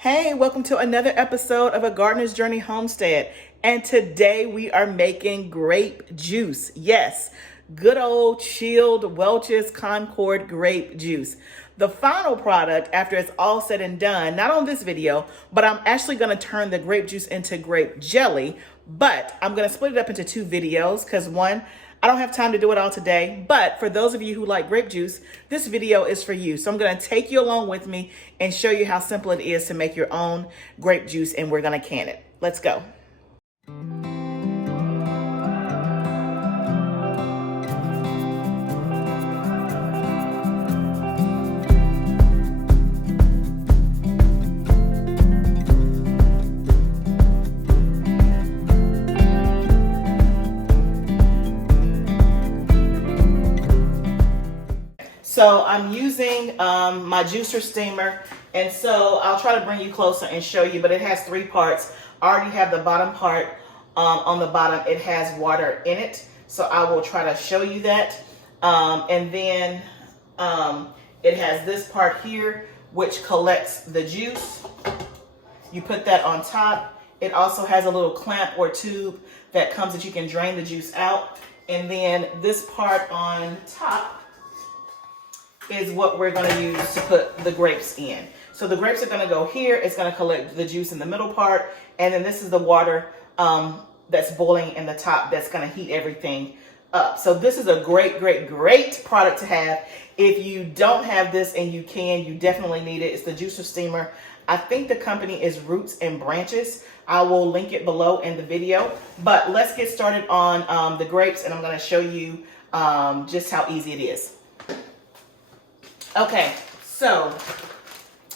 Hey, welcome to another episode of A Gardener's Journey Homestead. And today we are making grape juice. Yes, good old chilled Welch's Concord grape juice. The final product, after it's all said and done, not on this video, but I'm actually going to turn the grape juice into grape jelly. But I'm going to split it up into two videos because one, I don't have time to do it all today, but for those of you who like grape juice, this video is for you. So I'm going to take you along with me and show you how simple it is to make your own grape juice, and we're going to can it. Let's go. So I'm using my juicer steamer, and so I'll try to bring you closer and show you, but it has three parts. I already have the bottom part. On the bottom, it has water in it, so I will try to show you that. And then it has this part here, which collects the juice. You put that on top. It also has a little clamp or tube that comes that you can drain the juice out. And then this part on top is what we're going to use to put the grapes in. So the grapes are going to go here. It's going to collect the juice in the middle part. And then this is the water that's boiling in the top that's going to heat everything up. So this is a great product to have. If you don't have this and you definitely need it. It's the juicer steamer. I think the company is Roots and Branches. I will link it below in the video. But let's get started on the grapes, and I'm going to show you just how easy it is. Okay, so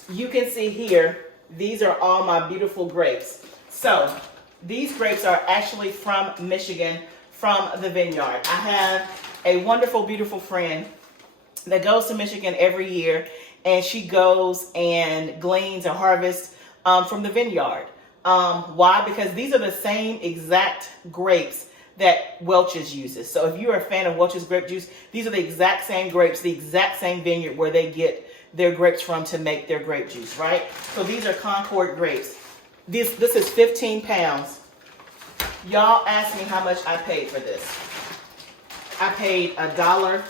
you can see here, these are all my beautiful grapes. So these grapes are actually from Michigan, from the vineyard. I have a wonderful, beautiful friend that goes to Michigan every year, and she goes and gleans and harvests from the vineyard. Why? Because these are the same exact grapes that Welch's uses. So if you're a fan of Welch's grape juice, these are the exact same grapes, the exact same vineyard where they get their grapes from to make their grape juice, right? So these are Concord grapes. This is 15 pounds. Y'all asked me how much I paid for this. I paid $1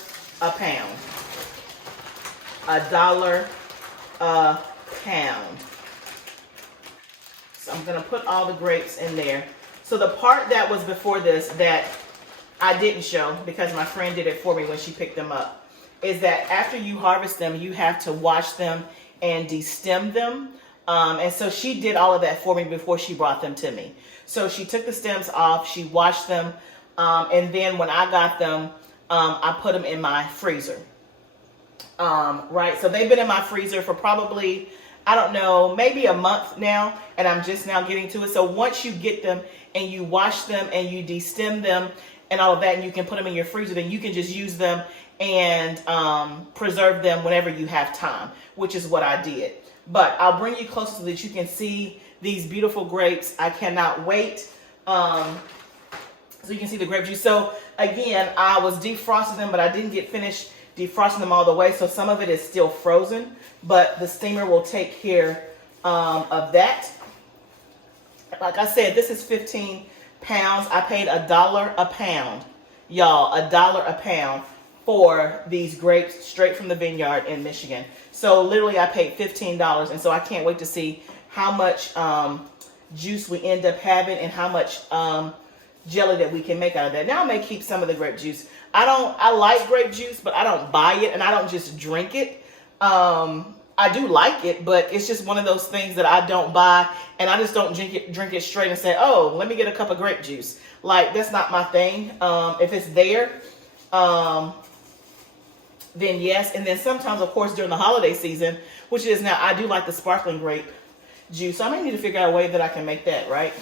a pound. $1 a pound. So I'm gonna put all the grapes in there. So the part that was before this that I didn't show, because my friend did it for me when she picked them up, is that after you harvest them, you have to wash them and destem them. And so she did all of that for me before she brought them to me. So she took the stems off, she washed them, and then when I got them, I put them in my freezer. Right, so they've been in my freezer for probably, I don't know, maybe a month now, and I'm just now getting to it. So once you get them and you wash them and you destem them and all of that, and you can put them in your freezer, then you can just use them and preserve them whenever you have time, which is what I did. But I'll bring you closer so that you can see these beautiful grapes. I cannot wait. So you can see the grape juice. So again, I was defrosting them, but I didn't get finished defrosting them all the way, so some of it is still frozen, but the steamer will take care of that. Like I said, this is 15 pounds. I paid $1 a pound, y'all, $1 a pound for these grapes straight from the vineyard in Michigan. So literally I paid $15, and so I can't wait to see how much juice we end up having and how much jelly that we can make out of that. Now I may keep some of the grape juice. I like grape juice, but I don't buy it and I don't just drink it. I do like it, but it's just one of those things that I don't buy, and I just don't drink it straight and say, oh, let me get a cup of grape juice. Like, that's not my thing. If it's there, then yes. And then sometimes, of course, during the holiday season, which it is now, I do like the sparkling grape juice. So I may need to figure out a way that I can make that, right?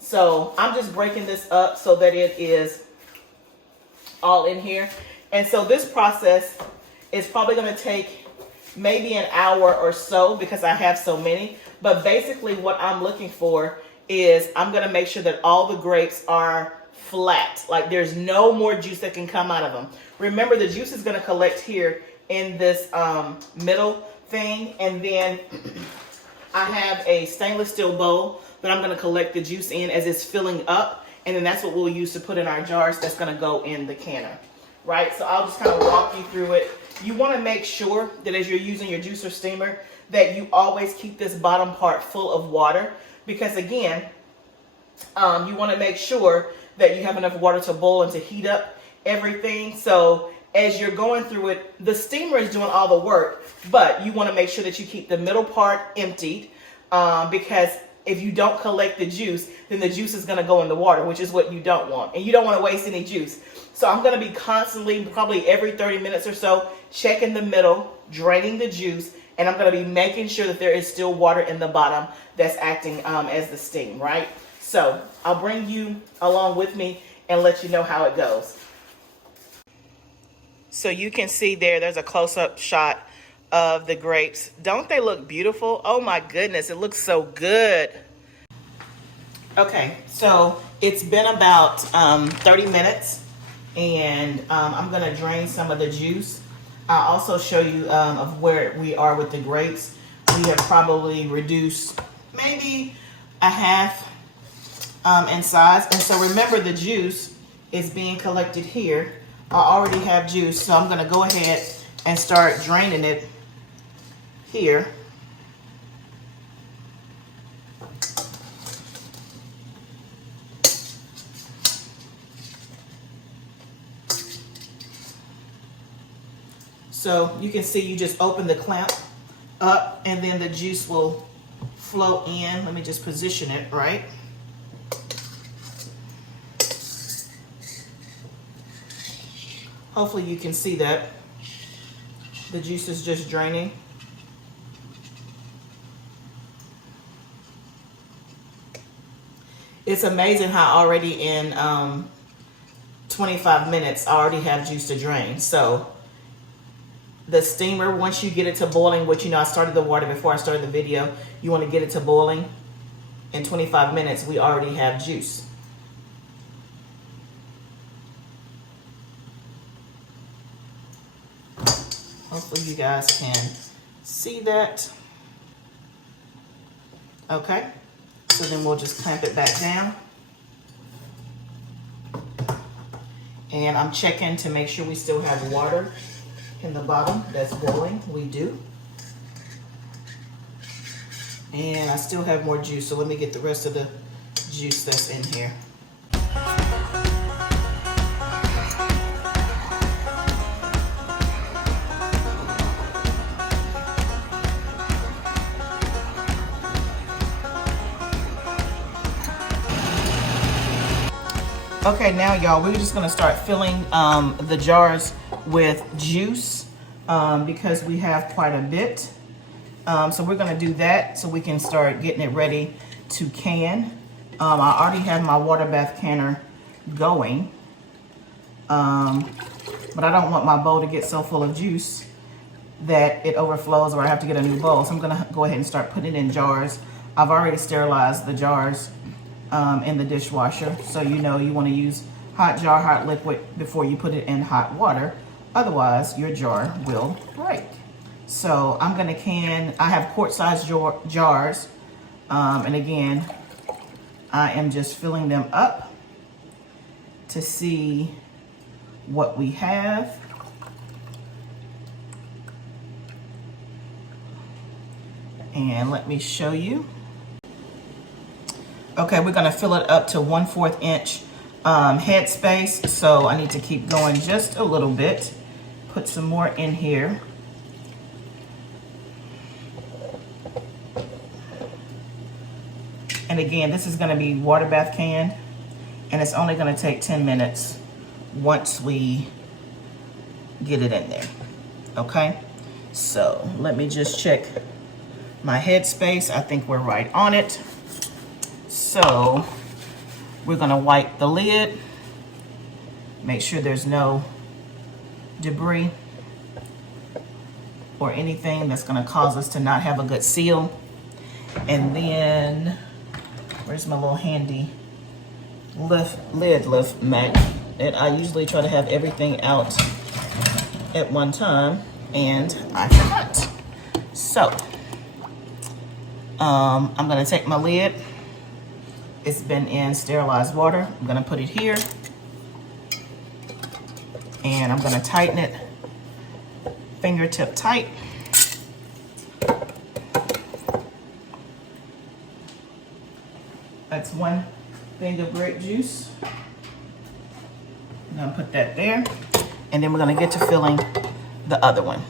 So I'm just breaking this up so that it is all in here. And so this process is probably going to take maybe an hour or so because I have so many. But basically what I'm looking for is I'm going to make sure that all the grapes are flat. Like there's no more juice that can come out of them. Remember, the juice is going to collect here in this middle thing, and then I have a stainless steel bowl that I'm going to collect the juice in as it's filling up, and then that's what we'll use to put in our jars. That's going to go in the canner, right? So I'll just kind of walk you through it. You want to make sure that as you're using your juicer steamer that you always keep this bottom part full of water, because again, you want to make sure that you have enough water to boil and to heat up everything. So as you're going through it, the steamer is doing all the work, but you want to make sure that you keep the middle part emptied, because if you don't collect the juice, then the juice is going to go in the water, which is what you don't want. And you don't want to waste any juice. So I'm going to be constantly, probably every 30 minutes or so, checking the middle, draining the juice, and I'm going to be making sure that there is still water in the bottom that's acting as the steam, right? So I'll bring you along with me and let you know how it goes. So you can see there's a close-up shot of the grapes. Don't they look beautiful? Oh my goodness, it looks so good. Okay, so it's been about 30 minutes, and I'm gonna drain some of the juice. I'll also show you of where we are with the grapes. We have probably reduced maybe a half in size. And so remember, the juice is being collected here. I already have juice, so I'm gonna go ahead and start draining it here. So you can see you just open the clamp up and then the juice will flow in. Let me just position it right. Hopefully you can see that. The juice is just draining. It's amazing how already in 25 minutes I already have juice to drain. So the steamer, once you get it to boiling, which, you know, I started the water before I started the video, you want to get it to boiling. In 25 minutes, we already have juice. Hopefully you guys can see that. Okay, so then we'll just clamp it back down. And I'm checking to make sure we still have water in the bottom that's boiling. We do. And I still have more juice, so let me get the rest of the juice that's in here. Okay, now y'all, we're just gonna start filling the jars with juice because we have quite a bit. So we're gonna do that so we can start getting it ready to can. I already have my water bath canner going, but I don't want my bowl to get so full of juice that it overflows or I have to get a new bowl. So I'm gonna go ahead and start putting it in jars. I've already sterilized the jars in the dishwasher, so you know you want to use hot jar, hot liquid before you put it in hot water. Otherwise, your jar will break. So I'm gonna can, I have quart-sized jars, and again, I am just filling them up to see what we have. And let me show you. Okay, we're gonna fill it up to 1/4 inch head space. So I need to keep going just a little bit. Put some more in here. And again, this is gonna be water bath canned, and it's only gonna take 10 minutes once we get it in there, okay? So let me just check my head space. I think we're right on it. So we're gonna wipe the lid, make sure there's no debris or anything that's gonna cause us to not have a good seal. And then, where's my little handy lid lift mat? And I usually try to have everything out at one time, and I forgot. So I'm gonna take my lid. It's been in sterilized water. I'm gonna put it here. And I'm gonna tighten it fingertip tight. That's one thing of grape juice. I'm gonna put that there. And then we're gonna get to filling the other one.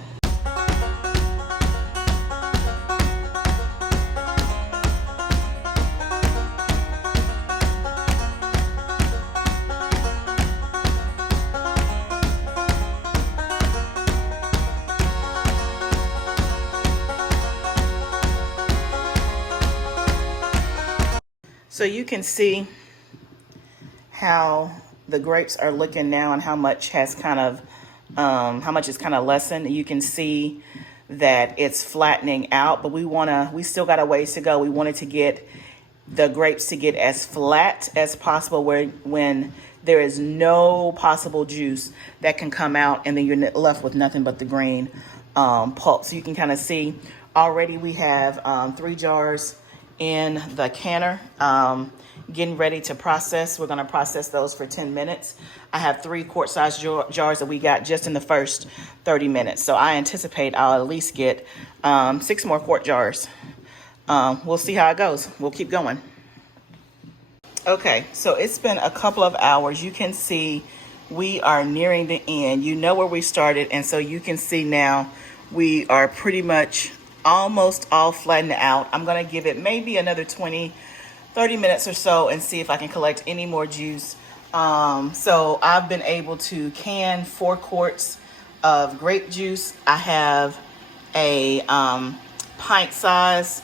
So you can see how the grapes are looking now and how much has kind of, how much is kind of lessened. You can see that it's flattening out, but we still got a ways to go. We wanted to get the grapes to get as flat as possible when there is no possible juice that can come out, and then you're left with nothing but the green pulp. So you can kind of see already we have 3 jars in the canner, getting ready to process. We're gonna process those for 10 minutes. I have 3 quart-size jars that we got just in the first 30 minutes. So I anticipate I'll at least get 6 more quart jars. We'll see how it goes. We'll keep going. Okay, so it's been a couple of hours. You can see we are nearing the end. You know where we started, and so you can see now we are pretty much almost all flattened out. I'm gonna give it maybe another 20, 30 minutes or so and see if I can collect any more juice. So I've been able to can 4 quarts of grape juice. I have a pint size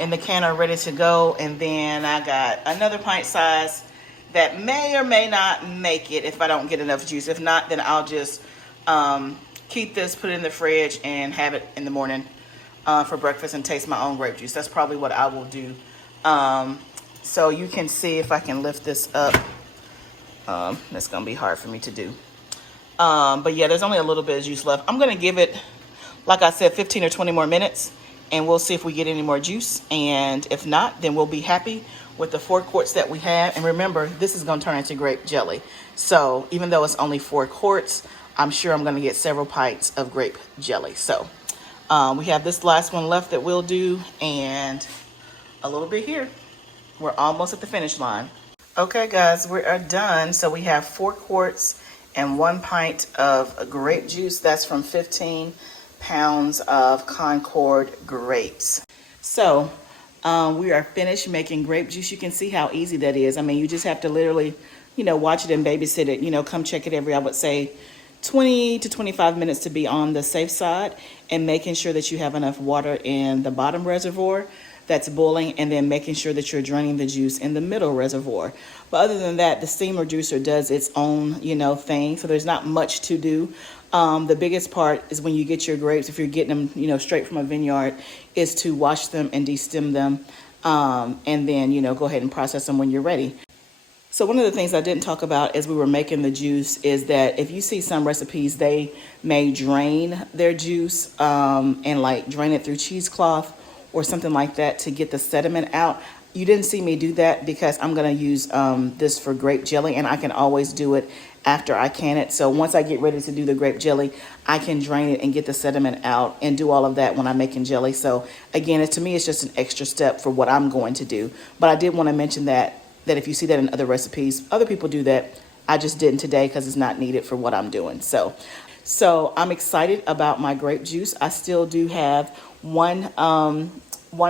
in the canner ready to go, and then I got another pint size that may or may not make it if I don't get enough juice. If not, then I'll just keep this, put it in the fridge, and have it in the morning for breakfast and taste my own grape juice. That's probably what I will do. So you can see if I can lift this up. That's gonna be hard for me to do. But yeah, there's only a little bit of juice left. I'm gonna give it, like I said, 15 or 20 more minutes, and we'll see if we get any more juice. And if not, then we'll be happy with the 4 quarts that we have. And remember, this is gonna turn into grape jelly. So even though it's only 4 quarts, I'm sure I'm gonna get several pints of grape jelly. So we have this last one left that we'll do, and a little bit here. We're almost at the finish line. Okay guys, we are done. So we have 4 quarts and 1 pint of grape juice. That's from 15 pounds of Concord grapes. So we are finished making grape juice. You can see how easy that is. I mean, you just have to literally, watch it and babysit it. Come check it every, I would say, 20 to 25 minutes to be on the safe side, and making sure that you have enough water in the bottom reservoir that's boiling, and then making sure that you're draining the juice in the middle reservoir. But other than that, the steamer juicer does its own, thing. So there's not much to do. The biggest part is when you get your grapes, if you're getting them, straight from a vineyard, is to wash them and destem them, and then, go ahead and process them when you're ready. So one of the things I didn't talk about as we were making the juice is that if you see some recipes, they may drain their juice and like drain it through cheesecloth or something like that to get the sediment out. You didn't see me do that because I'm gonna use this for grape jelly, and I can always do it after I can it. So once I get ready to do the grape jelly, I can drain it and get the sediment out and do all of that when I'm making jelly. So again, to me, it's just an extra step for what I'm going to do. But I did want to mention that if you see that in other recipes, other people do that. I just didn't today because it's not needed for what I'm doing. So I'm excited about my grape juice. I still do have one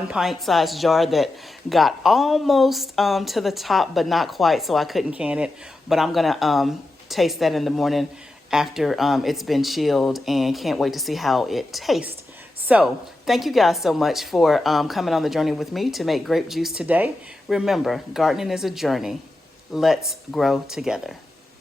pint size jar that got almost to the top, but not quite, so I couldn't can it. But I'm gonna taste that in the morning after it's been chilled, and can't wait to see how it tastes. So thank you guys so much for coming on the journey with me to make grape juice today. Remember, gardening is a journey. Let's grow together.